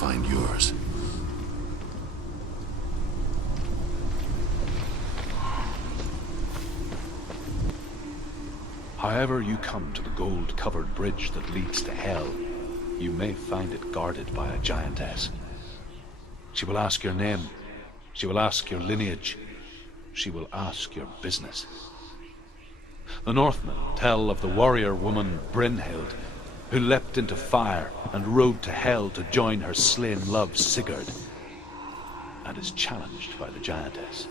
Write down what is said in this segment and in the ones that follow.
find yours. However you come to the gold-covered bridge that leads to Hell, you may find it guarded by a giantess. She will ask your name. She will ask your lineage. She will ask your business. The Northmen tell of the warrior woman Brynhild, who leapt into fire and rode to Hell to join her slain love Sigurd, and is challenged by the giantess.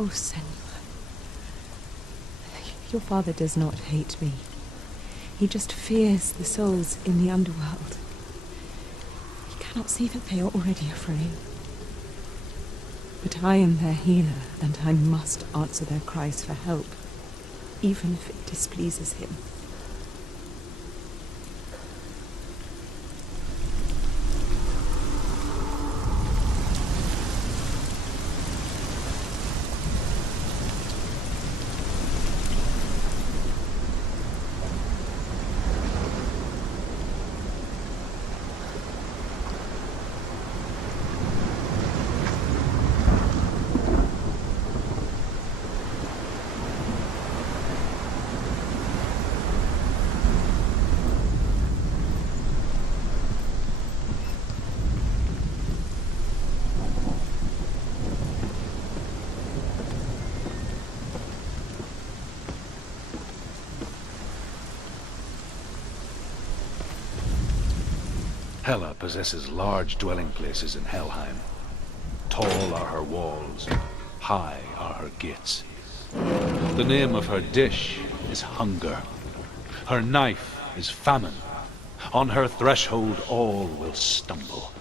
Oh, Senua. Your father does not hate me. He just fears the souls in the underworld. He cannot see that they are already afraid. But I am their healer, and I must answer their cries for help, even if it displeases him. Hela possesses large dwelling places in Helheim. Tall are her walls, high are her gates. The name of her dish is hunger. Her knife is famine. On her threshold all will stumble.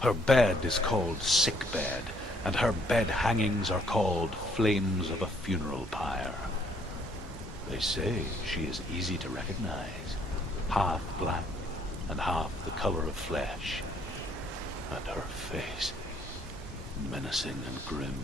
Her bed is called sick bed, and her bed hangings are called flames of a funeral pyre. They say she is easy to recognize, half black and half the color of flesh, and her face menacing and grim.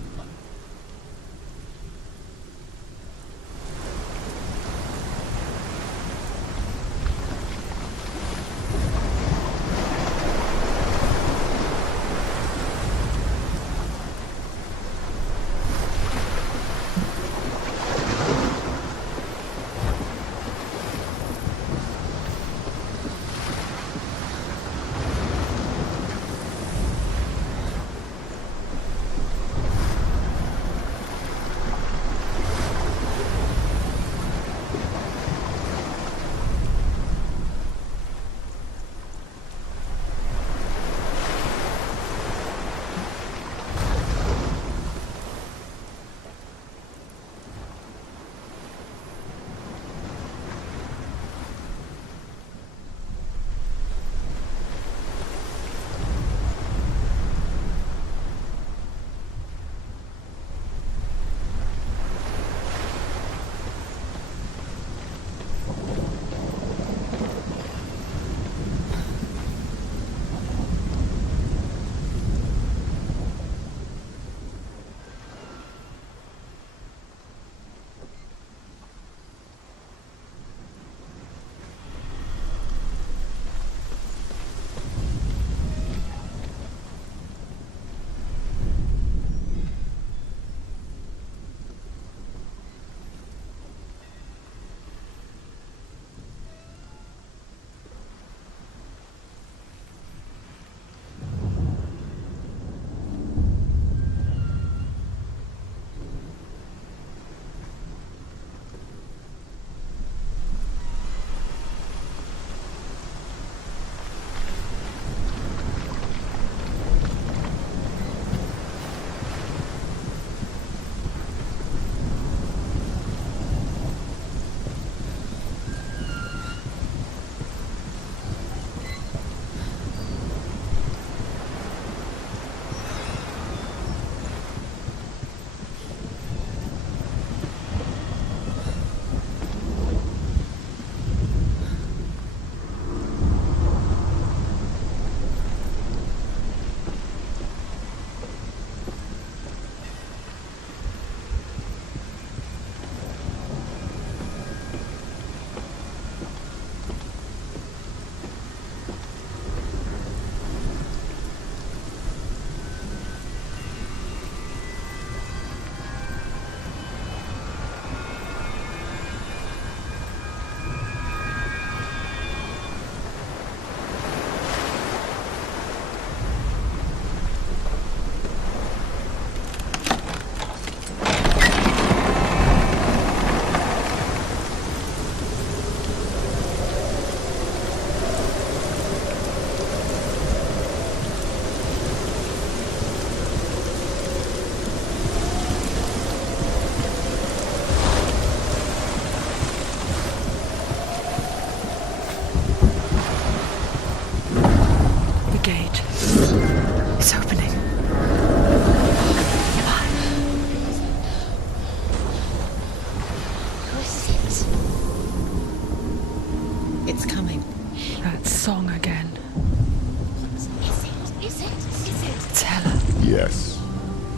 Yes,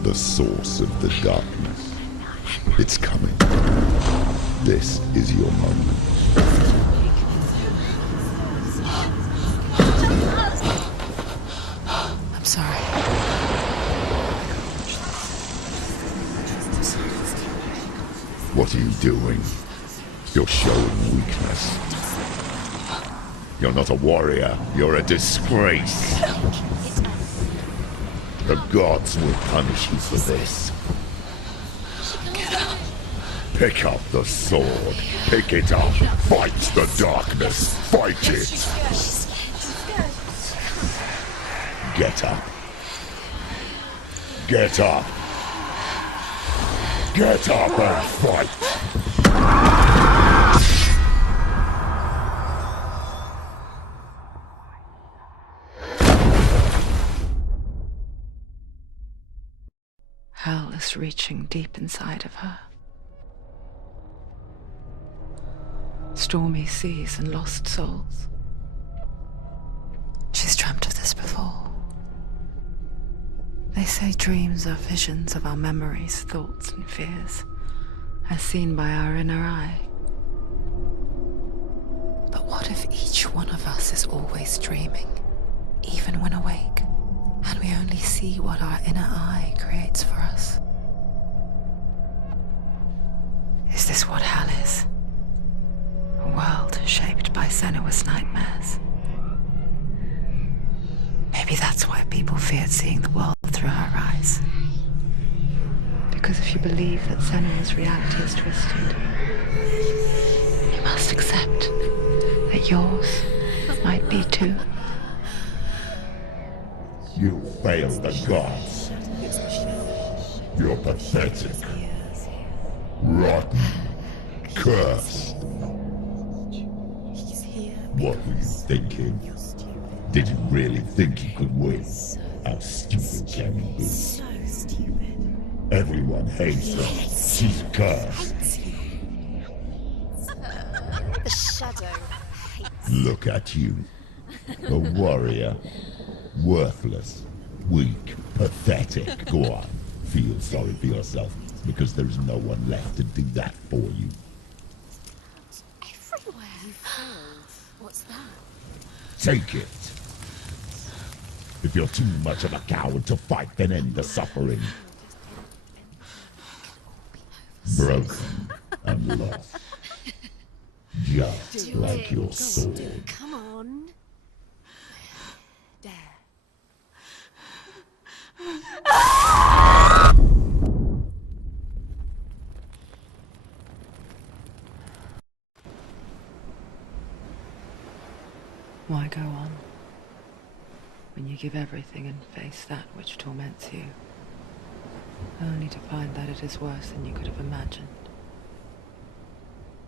the source of the darkness. It's coming. This is your moment. I'm sorry. What are you doing? You're showing weakness. You're not a warrior. You're a disgrace. The gods will punish you for this. Pick up the sword. Pick it up. Fight the darkness. Fight it. Get up. Get up. Get up and fight. malice reaching deep inside of her. Stormy seas and lost souls. She's dreamt of this before. They say dreams are visions of our memories, thoughts, and fears, as seen by our inner eye. But what if each one of us is always dreaming, even when awake, and we only see what our inner eye creates for us? Is this what hell is? A world shaped by Senua's nightmares. Maybe that's why people feared seeing the world through her eyes. Because if you believe that Senua's reality is twisted, you must accept that yours might be too. You fail the gods. You're pathetic. Rotten. Cursed. What were you thinking? Did you really think you could win? How stupid can you be? So stupid. Everyone hates her. She's cursed. The shadow hates. Look at you. A warrior. Worthless. Weak. Pathetic. Go on. Feel sorry for yourself, because there's no one left to do that for you. Everywhere. You failed. What's that? Take it. If you're too much of a coward to fight, then end the suffering. Broken and lost. Just like your sword. Come on. Dare. Why go on when you give everything and face that which torments you, only to find that it is worse than you could have imagined?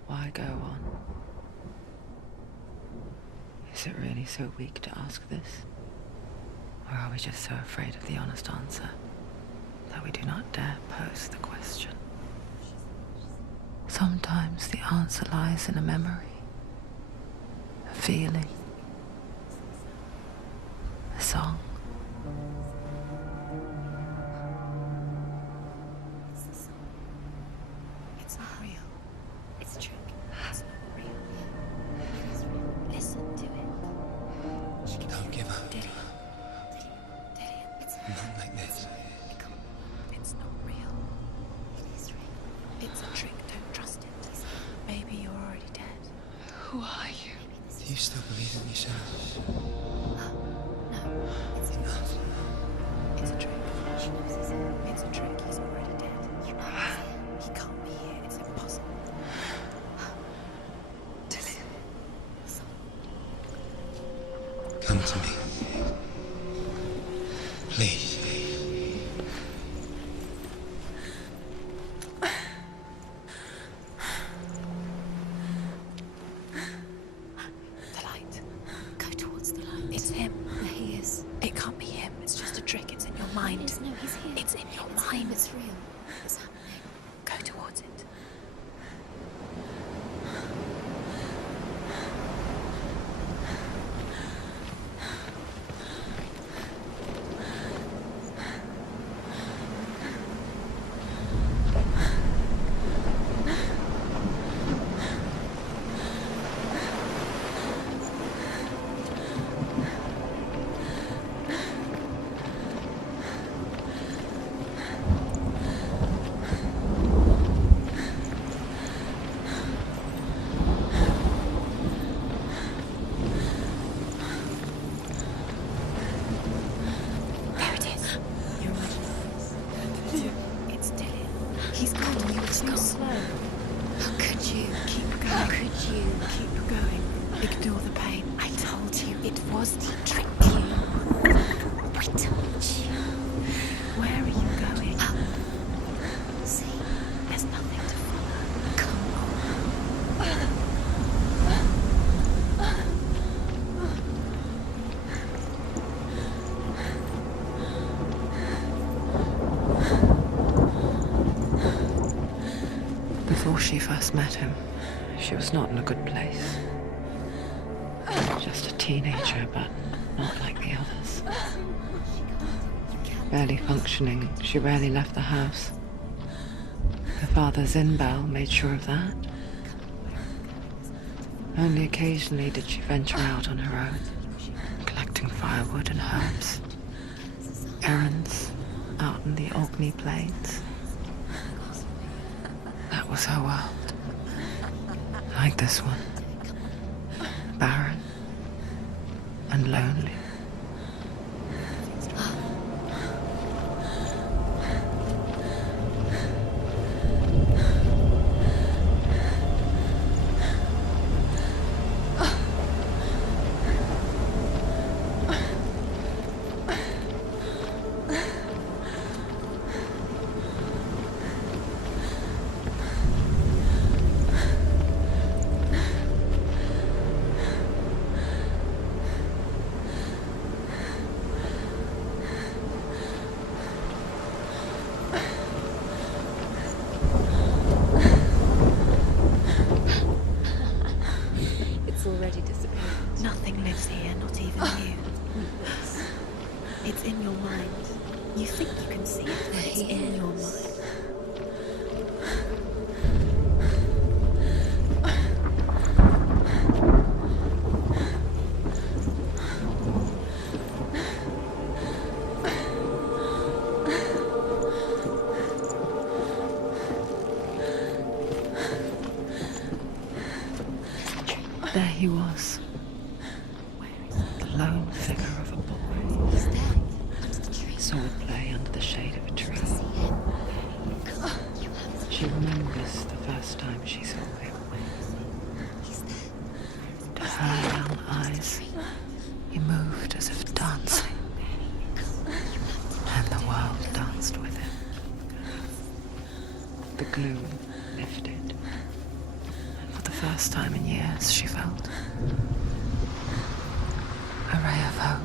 Why go on? Is it really so weak to ask this? Or are we just so afraid of the honest answer that we do not dare pose the question? Sometimes the answer lies in a memory, a feeling, a song. It's not real. It's a trick. It's not real. It is real. Listen to it. Don't give up. Did it? It's Not like this. It's not real. It is real. It's a trick. Don't trust it. Maybe you're already dead. Who are you? Do you still believe in yourself? No, it's enough. It's a trick. It's a trick. He's already dead. You know he can't be here. It's impossible. Come to me. Please. The light. Go towards the light. It's him. There he is. It can't be him. It's just a trick. It's in your mind. No, he's here. It's in your mind. It's real. It's happening. Go towards it. There it is. Your imagination. It's Dylan. He's gone. You were too slow. How could you? Keep going. How could you? Keep going. Ignore the pain. I told you it was to trick you. I told you. Where are you going? Up. See, there's nothing to follow. Come on. she first met him, she was not in a good place. Just a teenager, but not like the others. Barely functioning, she rarely left the house. Her father's in-bell made sure of that. Only occasionally did she venture out on her own, collecting firewood and herbs. Errands out in the Orkney Plains. That was her world. Like this one. Barren and lonely. Already disappeared. Nothing lives here, not even you. It's in your mind. You think you can see it, but it's in your mind. There he was, the lone figure of a boy. He's there, under the tree. Sword play under the shade of a tree. She remembers the first time she saw him. To her young eyes, he moved as if dancing, and the world danced with him. The gloom lifted. For the first time in years, she felt a ray of hope.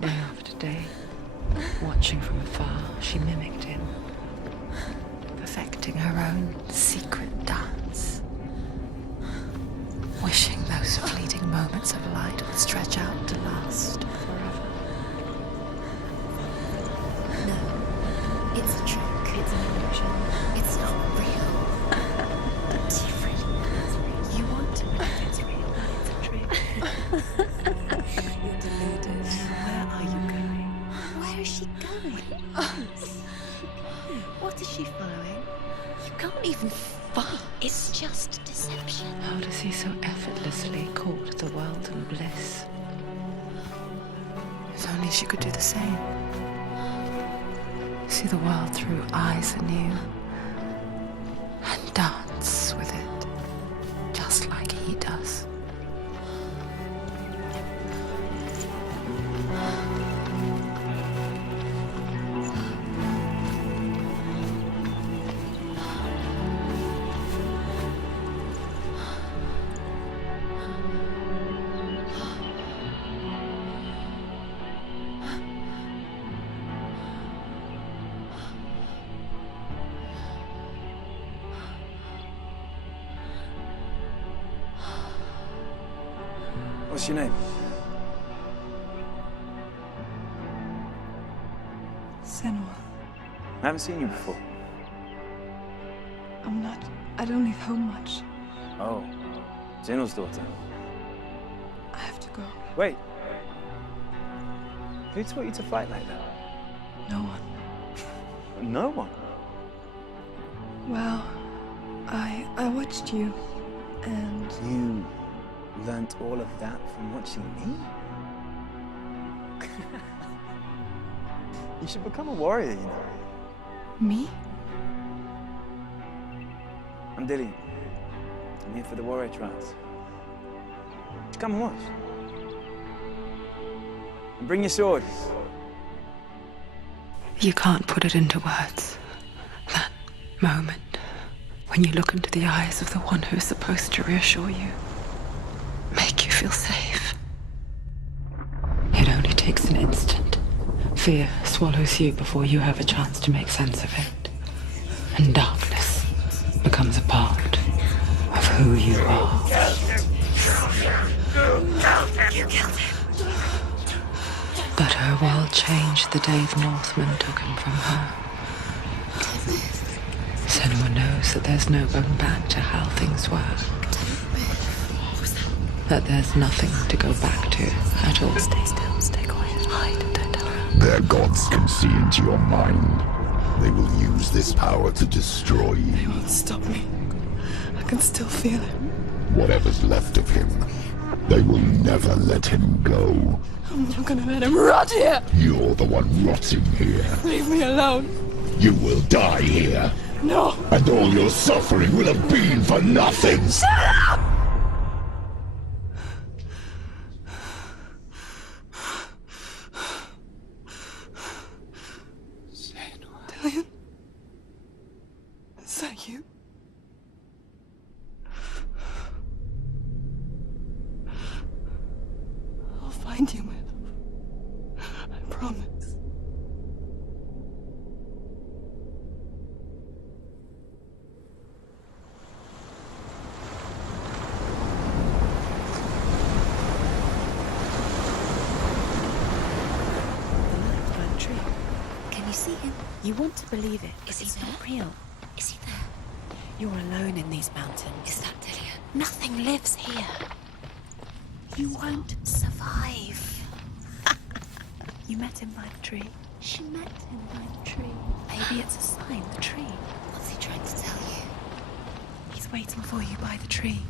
Day after day, watching from afar, she mimicked him, perfecting her own secret dance, wishing those fleeting moments of light would stretch out to last forever. No, it's a trick. It's an illusion. It's not real. But you want to believe it's real, but it's a trick. You're deluded. Where are you going? Where is she going? What is she following? You can't even fight. It's just deception. How does he so effortlessly court the world and bliss? If only she could do the same. See the world through eyes anew and dance with it, just like he does. What's your name? Senua. I haven't seen you before. I don't leave home much. Oh, Zenua's daughter. I have to go. Wait. Who taught you to fight like that? No one. No one? Well, I watched you, and You learnt all of that from watching me? You should become a warrior, you know. me? I'm Dillian. I'm here for the warrior trials. Come and watch. And bring your sword. You can't put it into words. That moment when you look into the eyes of the one who is supposed to reassure you, make you feel safe. It only takes an instant. Fear swallows you before you have a chance to make sense of it. And darkness becomes a part of who you are. You killed him. But her world changed the day the Northmen took him from her. Senua knows that there's no going back to how things were. That there's nothing to go back to at all. Stay still, stay quiet, hide, don't tell her. Their gods can see into your mind. They will use this power to destroy They you. won't stop me. I can still feel it. Whatever's left of him, they will never let him go. I'm not gonna let him rot here! You're the one rotting here. Leave me alone! You will die here. No! And all your suffering will have been for nothing. Dillian? Is that you? I'll find you, my love. I promise. Can you see him? You want to believe it. Is he not real? Is he there? You're alone in these mountains. Is that Dillian? Nothing lives here. You won't survive. You met him by the tree. She met him by the tree. Maybe it's a sign, the tree. What's he trying to tell you? He's waiting for you by the tree.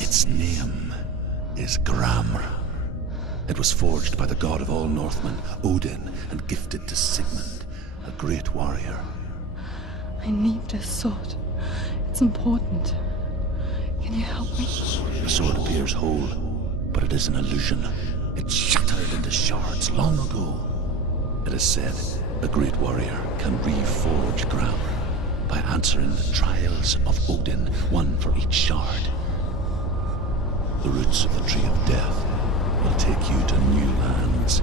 Its name is Gramr. It was forged by the god of all Northmen, Odin, and gifted to Sigmund, a great warrior. I need this sword. It's important. Can you help me? The sword appears whole, but it is an illusion. It shattered into shards long ago. It is said a great warrior can reforge Gramr by answering the trials of Odin, one for each shard. The roots of the Tree of Death will take you to new lands,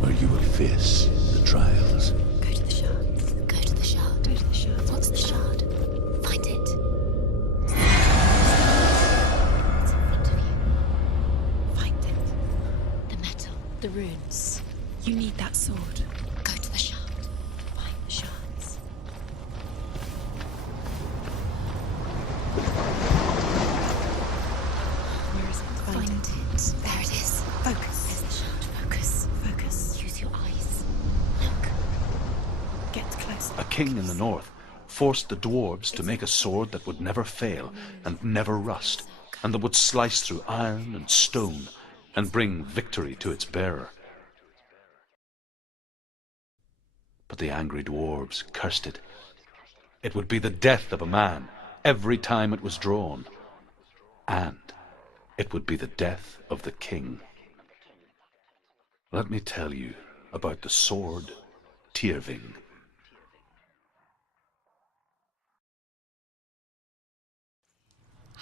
where you will face the trials. Go to the shard. Go to the shard. Go to the shard. What's the shard? Find it. It's in front of you. Find it. The metal. The runes. You need that sword. Go to the shard. Find the shards. Where is it? Find it. There it is. Focus. There's the shard. Focus. Focus. Use your eyes. Look. Get closer. A king in the north forced the dwarves to make a sword that would never fail and never rust, and that would slice through iron and stone and bring victory to its bearer. But the angry dwarves cursed it. It would be the death of a man every time it was drawn, and it would be the death of the king. Let me tell you about the sword Tyrving.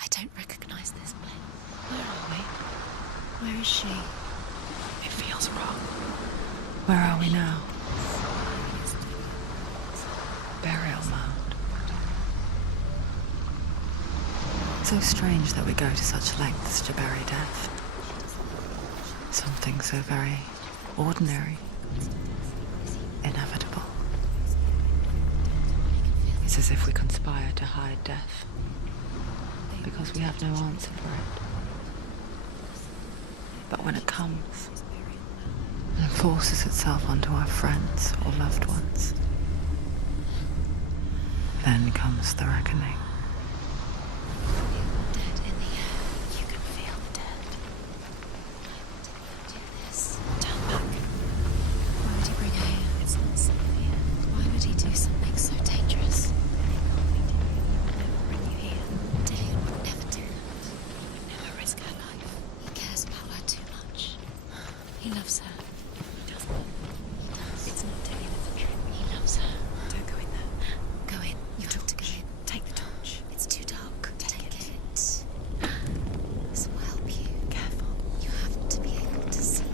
I don't recognize this place. Where are we? Where is she? It feels wrong. Where are we now? Burial mound. So strange that we go to such lengths to bury death. Something so very ordinary, inevitable. It's as if we conspire to hide death, because we have no answer for it. But when it comes and forces itself onto our friends or loved ones, then comes the reckoning. Dead in the air. You can feel the dead. Do this. Turn back. Why would he bring her here? It's not Sylvia. Why would he do something so dangerous? Never bring you here. Dillion would never do that. He would never risk her life. He cares about her too much. He loves her. He doesn't. He does. It's not Dillion, it's a trick. He loves her. Don't go in there. Go in. You have to go in. Take the torch. It's too dark. Take it. This will help you. Careful. You have to be able to see.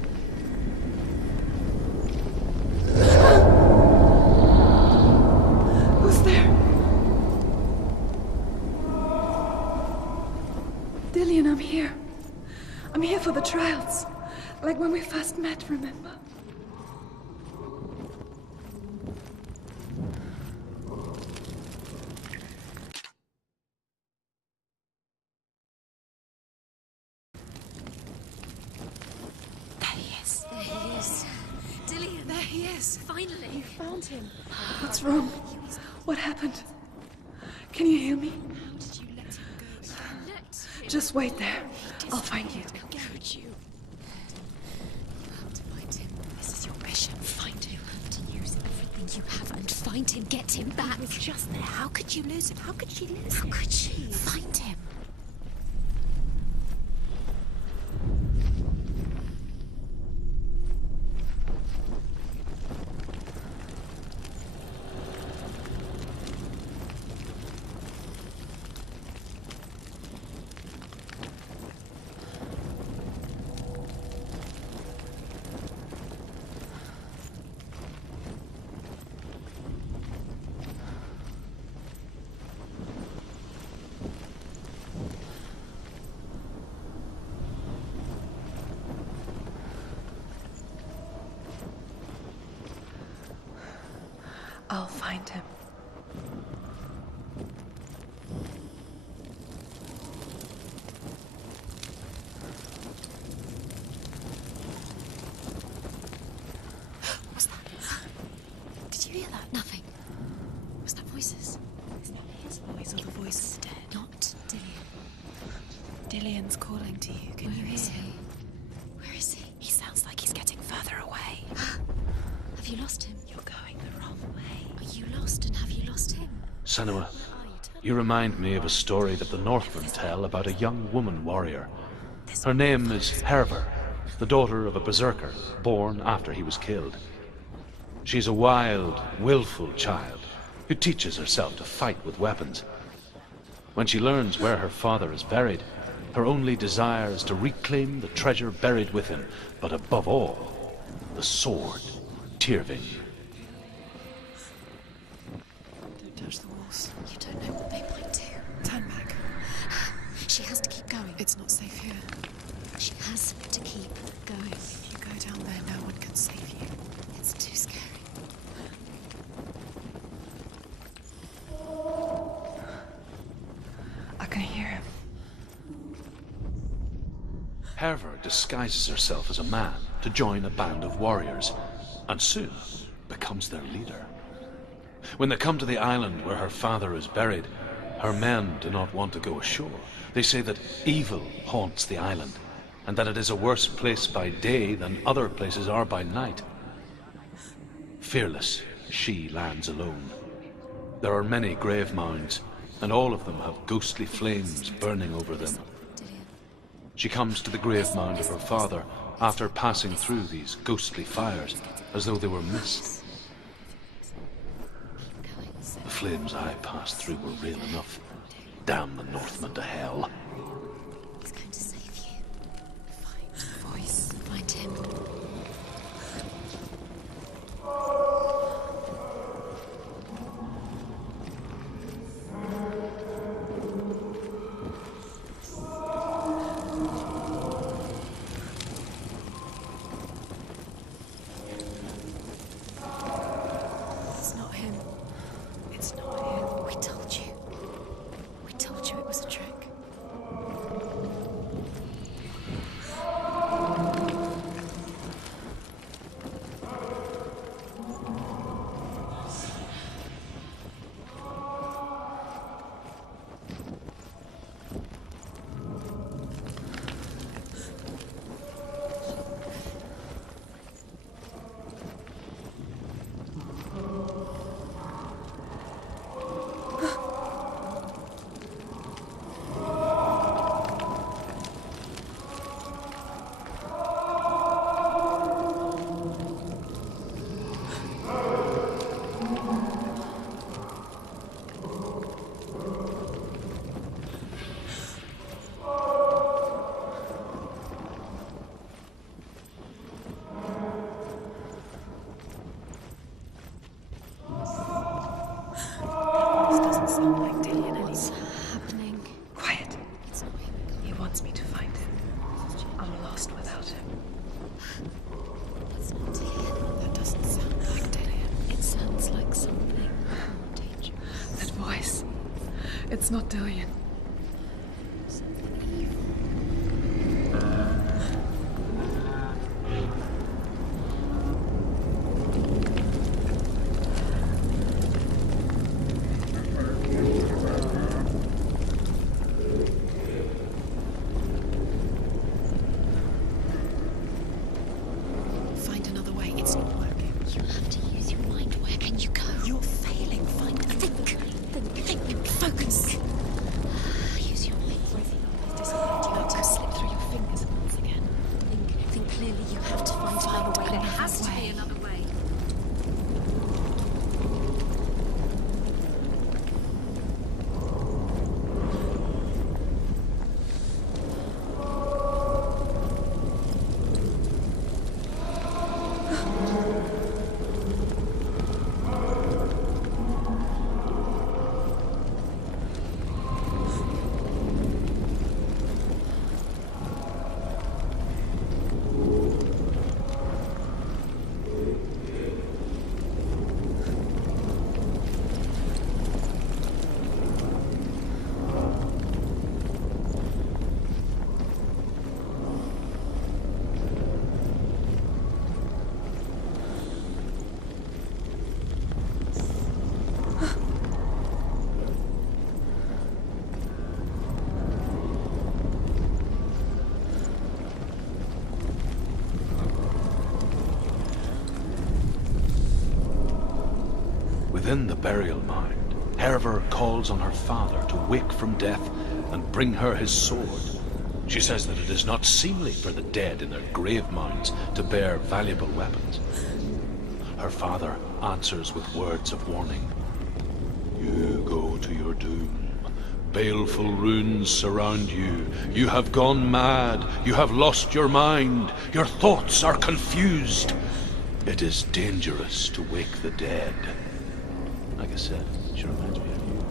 Who's there? Dillion, I'm here. I'm here for the trials. Like when we first met, remember? There he is. There he is. Dillion. There he is. Finally. You found him. What's wrong? What happened? Can you hear me? How did you let him go? Let him. Just wait there. I'll find you. How could you? You have to find him. This is your mission. Find him. You have to use everything you have and find him. Get him back. He was just there. How could you lose him? How could she lose him? How could she? Find him. I'll find him. What's that? Did you hear that? Nothing. Was that voices? Is that his voice or the voice of the dead? Not Dillion. Dillion's calling to you. Can you Where hear is him? he? Where is he? He sounds like he's getting further away. Have you lost him? You're going the wrong way. Are you lost and have you lost him? Senua, Where are you? Tell you remind me of a story that the Northmen tell about a young woman warrior. Her name is Herver, the daughter of a berserker born after he was killed. She's a wild, willful child who teaches herself to fight with weapons. When she learns where her father is buried, her only desire is to reclaim the treasure buried with him, but above all, the sword Tyrving. Don't touch the walls. You don't know what they might do. Turn back. She has to keep going. It's not safe here. She has to keep going. If you go down there, no one can save you. It's too scary. I can hear him. Herver disguises herself as a man to join a band of warriors, and soon becomes their leader. When they come to the island where her father is buried, her men do not want to go ashore. They say that evil haunts the island, and that it is a worse place by day than other places are by night. Fearless, she lands alone. There are many grave mounds, and all of them have ghostly flames burning over them. She comes to the grave mound of her father after passing through these ghostly fires, as though they were mist. The flames I passed through were real enough. Damn the Northmen to hell. He's going to save you. Find the voice. Find him. It's not him. It's not him. We told you. We told you it was a trick. This doesn't sound like Dillian anymore. What's happening? Quiet. He wants me to find him. I'm lost without him. That's not Dillian. That doesn't sound like Dillian. It sounds like something dangerous. That voice. It's not Dillian. Something evil. Find another way. It's not working. You have to use your mind. Where can you go? You're failing. Find a think. Focus. Use your mind. You have to slip through your fingers once again. Think clearly. You have to find another way. There has to be another way. Within the burial mound, Hervor calls on her father to wake from death and bring her his sword. She says that it is not seemly for the dead in their grave mounds to bear valuable weapons. Her father answers with words of warning. You go to your doom. Baleful runes surround you. You have gone mad. You have lost your mind. Your thoughts are confused. It is dangerous to wake the dead. Like I said, she reminds me of you.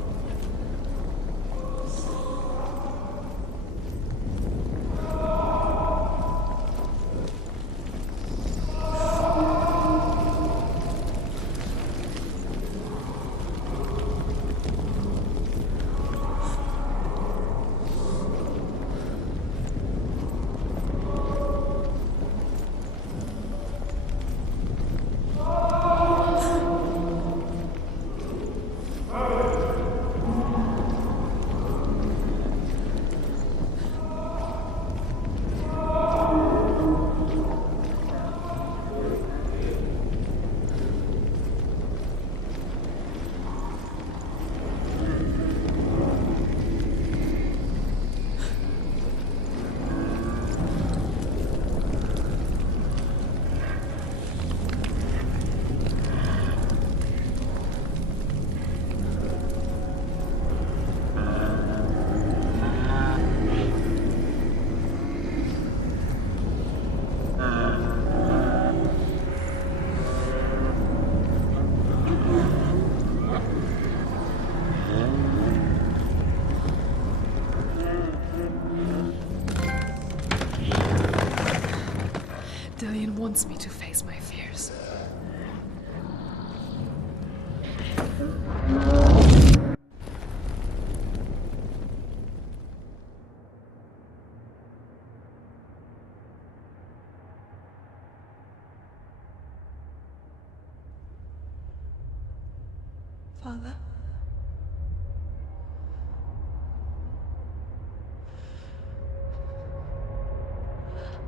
Dillion wants me to face my fears. Father?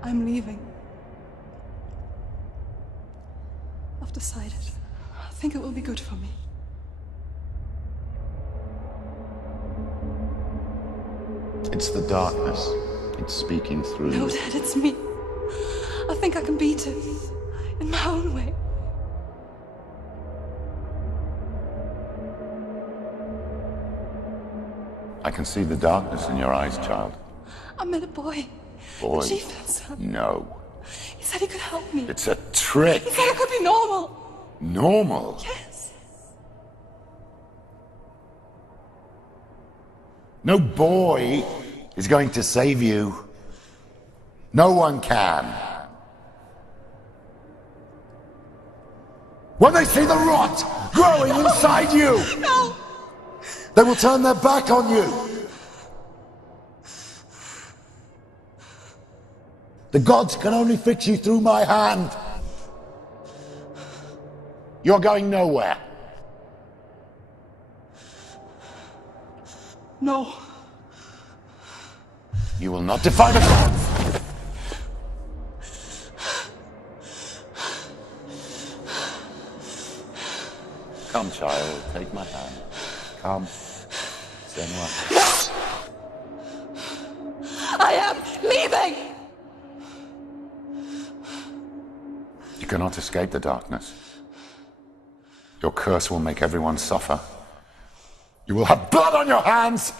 I'm leaving. I've decided. I think it will be good for me. It's the darkness. It's speaking through No, you. Dad, it's me. I think I can beat it. In my own way. I can see the darkness in your eyes, child. I met a boy. Boy. The chieftain's son. No. He said he could help me. It's a trick. He said I could be normal. Normal? Yes. No boy is going to save you. No one can. When they see the rot growing inside you, No! they will turn their back on you. The gods can only fix you through my hand. You're going nowhere. No. You will not defy the gods. Come, child, take my hand. Come. Senua. I am leaving! You cannot escape the darkness. Your curse will make everyone suffer. You will have blood on your hands!